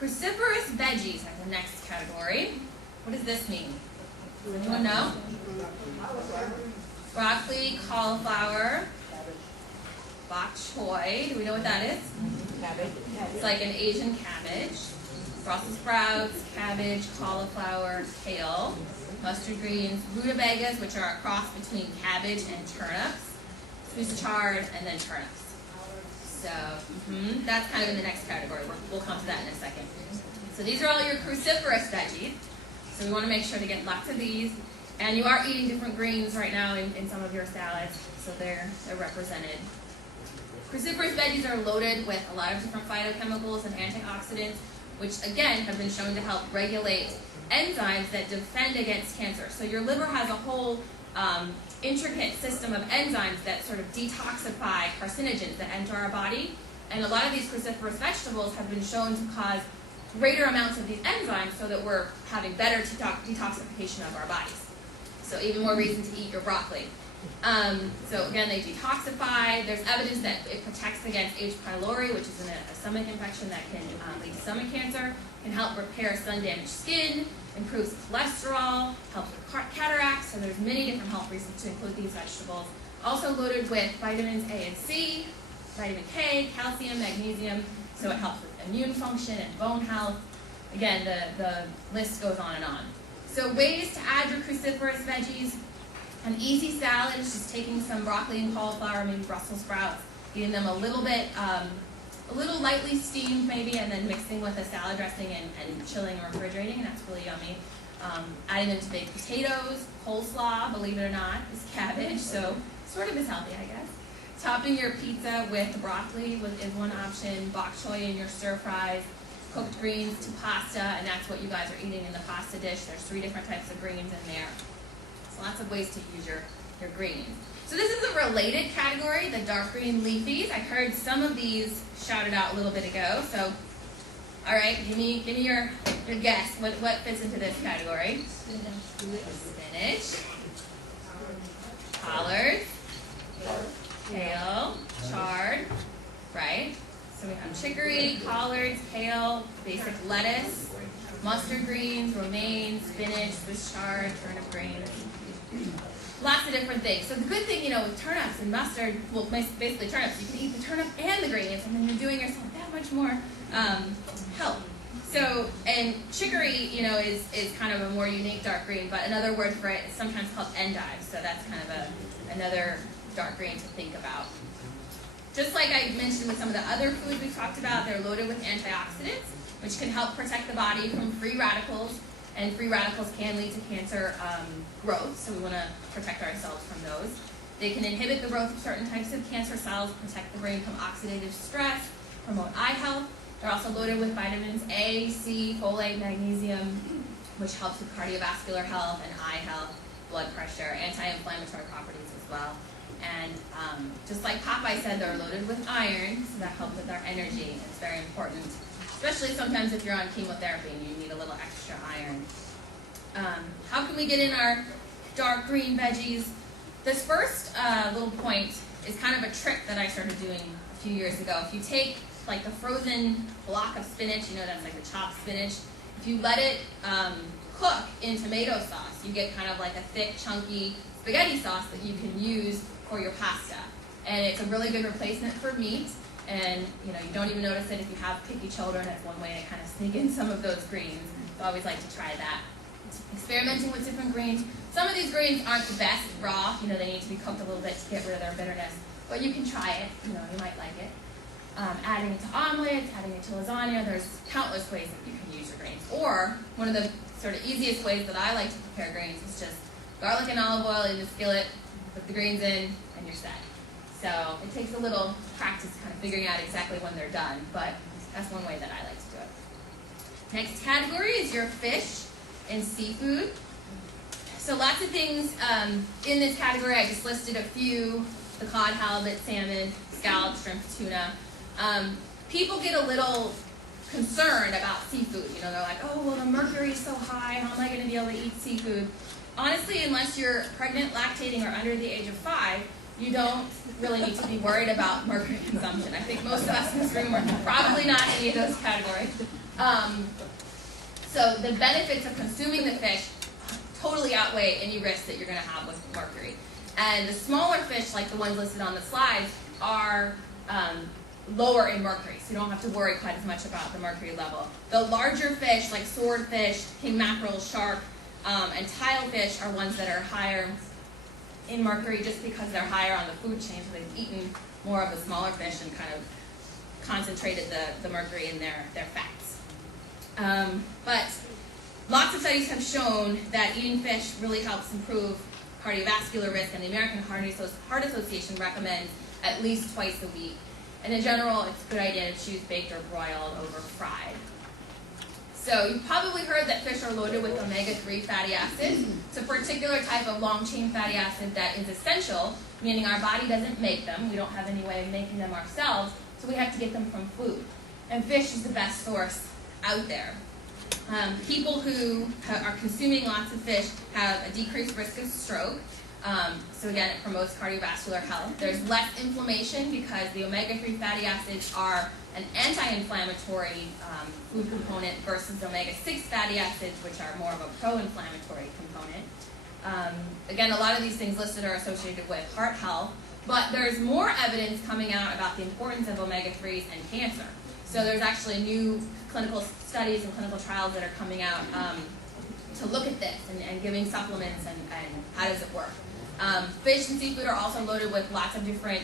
Cruciferous veggies are the next category. What does this mean? Does anyone know? Broccoli, cauliflower, bok choy. Do we know what that is? Cabbage. It's like an Asian cabbage. Brussels sprouts, cabbage, cauliflower, kale, mustard greens, rutabagas, which are a cross between cabbage and turnips, Swiss chard, and then turnips. So that's kind of in the next category. We'll come to that in a second. So these are all your cruciferous veggies. So we want to make sure to get lots of these. And you are eating different greens right now in some of your salads, so they're represented. Cruciferous veggies are loaded with a lot of different phytochemicals and antioxidants, which again have been shown to help regulate enzymes that defend against cancer. So your liver has a whole intricate system of enzymes that sort of detoxify carcinogens that enter our body. And a lot of these cruciferous vegetables have been shown to cause greater amounts of these enzymes so that we're having better detoxification of our bodies. So even more reason to eat your broccoli. So again, they detoxify. There's evidence that it protects against H. pylori, which is a stomach infection that can lead to stomach cancer, can help repair sun-damaged skin, improves cholesterol, helps with cataracts. So there's many different health reasons to include these vegetables. Also loaded with vitamins A and C, vitamin K, calcium, magnesium. So it helps with immune function and bone health. Again, the list goes on and on. So ways to add your cruciferous veggies. An easy salad is just taking some broccoli and cauliflower, maybe Brussels sprouts, eating them a little bit, a little lightly steamed maybe, and then mixing with a salad dressing and chilling or refrigerating, and that's really yummy. Adding them to baked potatoes, coleslaw, believe it or not, is cabbage, so sort of is healthy, I guess. Topping your pizza with broccoli is one option, bok choy in your stir fries, cooked greens to pasta, and that's what you guys are eating in the pasta dish. There's 3 different types of greens in there. So lots of ways to use your greens. So this is a related category, the dark green leafies. I heard some of these shouted out a little bit ago. So, all right, give me your guess. What fits into this category? Spinach, collards, kale, chard, right? So we have chicory, collards, kale, basic lettuce, mustard greens, romaine, spinach, Swiss chard, turnip greens. Lots of different things. So the good thing, with turnips and mustard, well, basically turnips, you can eat the turnip and the greens, and then you're doing yourself that much more help. So, and chicory, is kind of a more unique dark green, but another word for it is sometimes called endive. So that's kind of another dark green to think about. Just like I mentioned with some of the other foods we talked about, they're loaded with antioxidants, which can help protect the body from free radicals. And free radicals can lead to cancer growth, so we want to protect ourselves from those. They can inhibit the growth of certain types of cancer cells, protect the brain from oxidative stress, promote eye health. They're also loaded with vitamins A, C, folate, magnesium, which helps with cardiovascular health and eye health, blood pressure, anti-inflammatory properties as well. And just like Popeye said, they're loaded with iron, so that helps with our energy. It's very important, especially sometimes if you're on chemotherapy and you need a little extra iron. How can we get in our dark green veggies? This first little point is kind of a trick that I started doing a few years ago. If you take like the frozen block of spinach, that's like the chopped spinach, if you let it cook in tomato sauce, you get kind of like a thick, chunky spaghetti sauce that you can use for your pasta. And it's a really good replacement for meat. And you don't even notice it if you have picky children. That's one way to kind of sneak in some of those greens. So I always like to try that. Experimenting with different greens. Some of these greens aren't the best raw. They need to be cooked a little bit to get rid of their bitterness. But you can try it. You might like it. Adding it to omelets, adding it to lasagna. There's countless ways that you can use your greens. Or one of the sort of easiest ways that I like to prepare greens is just garlic and olive oil in the skillet, put the greens in, and you're set. So it takes a little practice kind of figuring out exactly when they're done, but that's one way that I like to do it. Next category is your fish and seafood. So lots of things in this category. I just listed a few: the cod, halibut, salmon, scallop, shrimp, tuna. People get a little concerned about seafood. They're like, oh, well, the mercury is so high. How am I going to be able to eat seafood? Honestly, unless you're pregnant, lactating, or under the age of 5, you don't really need to be worried about mercury consumption. I think most of us in this room are probably not in any of those categories. So the benefits of consuming the fish totally outweigh any risks that you're going to have with mercury. And the smaller fish, like the ones listed on the slides, are lower in mercury, so you don't have to worry quite as much about the mercury level. The larger fish, like swordfish, king mackerel, shark, and tilefish, are ones that are higher in mercury just because they're higher on the food chain, so they've eaten more of the smaller fish and kind of concentrated the mercury in their fats. But lots of studies have shown that eating fish really helps improve cardiovascular risk, and the American Heart Association recommends at least twice a week. And in general, it's a good idea to choose baked or broiled over fried. So you've probably heard that fish are loaded with omega-3 fatty acids. It's a particular type of long-chain fatty acid that is essential, meaning our body doesn't make them. We don't have any way of making them ourselves, so we have to get them from food. And fish is the best source out there. People who are consuming lots of fish have a decreased risk of stroke. So again, it promotes cardiovascular health. There's less inflammation because the omega-3 fatty acids are an anti-inflammatory food component versus omega-6 fatty acids, which are more of a pro-inflammatory component. Again, a lot of these things listed are associated with heart health, but there's more evidence coming out about the importance of omega-3s and cancer. So there's actually new clinical studies and clinical trials that are coming out to look at this and giving supplements and how does it work. Fish and seafood are also loaded with lots of different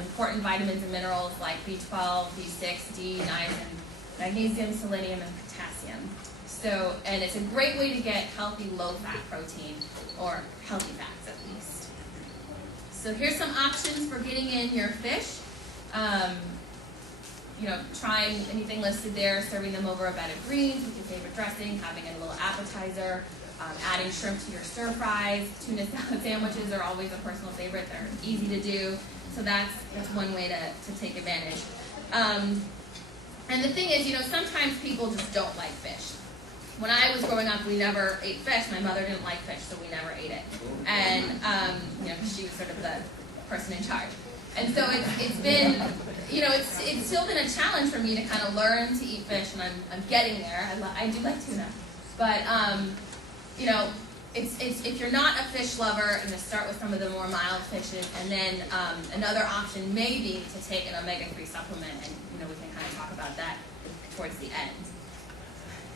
important vitamins and minerals like B12, B6, D, niacin, magnesium, selenium, and potassium. So, and it's a great way to get healthy low-fat protein, or healthy fats at least. So here's some options for getting in your fish. Trying anything listed there, serving them over a bed of greens with your favorite dressing, having a little appetizer, adding shrimp to your stir fries. Tuna salad sandwiches are always a personal favorite. They're easy to do, so that's one way to take advantage. And the thing is, sometimes people just don't like fish. When I was growing up, we never ate fish. My mother didn't like fish, so we never ate it. And she was sort of the person in charge. And so it's been, it's still been a challenge for me to kind of learn to eat fish, and I'm getting there. I do like tuna, but if you're not a fish lover, start with some of the more mild fishes, and then another option may be to take an omega-3 supplement, and we can kind of talk about that towards the end.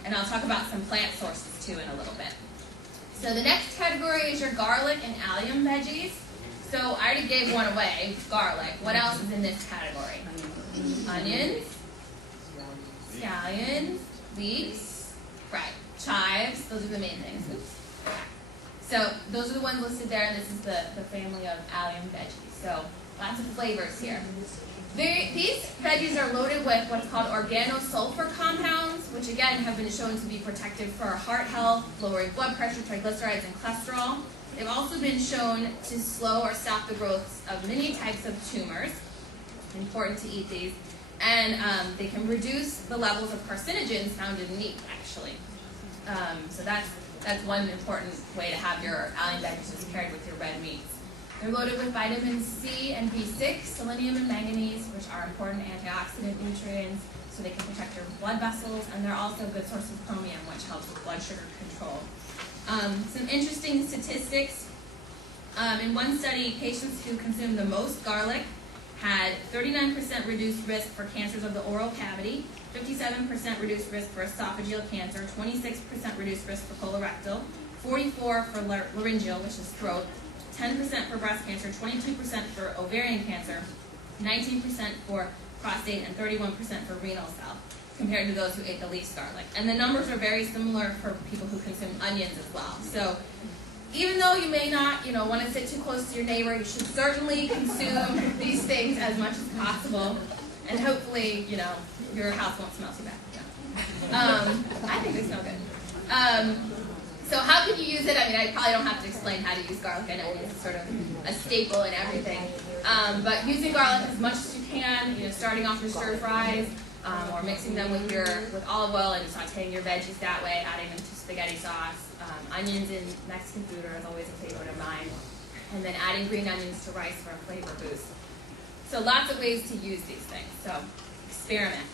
And I'll talk about some plant sources too in a little bit. So the next category is your garlic and allium veggies. So I already gave one away, garlic. What else is in this category? Onions, scallions, leeks, right, chives. Those are the main things. Oops. So those are the ones listed there, and this is the family of allium veggies. So lots of flavors here. These veggies are loaded with what's called organosulfur compounds, which again have been shown to be protective for heart health, lowering blood pressure, triglycerides, and cholesterol. They've also been shown to slow or stop the growth of many types of tumors. Important to eat these. And they can reduce the levels of carcinogens found in meat, actually. So that's one important way to have your allium veggies paired with your red meats. They're loaded with vitamin C and B6, selenium and manganese, which are important antioxidant nutrients, so they can protect your blood vessels, and they're also a good source of chromium, which helps with blood sugar control. Some interesting statistics. In one study, patients who consumed the most garlic had 39% reduced risk for cancers of the oral cavity, 57% reduced risk for esophageal cancer, 26% reduced risk for colorectal, 44% for laryngeal, which is throat, 10% for breast cancer, 22% for ovarian cancer, 19% for prostate, and 31% for renal cell, compared to those who ate the least garlic. And the numbers are very similar for people who consume onions as well. So even though you may not, want to sit too close to your neighbor, you should certainly consume these things as much as possible. And hopefully, your house won't smell too bad. I think they smell good. So how can you use it? I probably don't have to explain how to use garlic. I know it's sort of a staple in everything. But using garlic as much as you can, starting off your stir fries, or mixing them with olive oil and sauteing your veggies that way, adding them to spaghetti sauce. Onions in Mexican food are always a favorite of mine. And then adding green onions to rice for a flavor boost. So lots of ways to use these things. So experiment.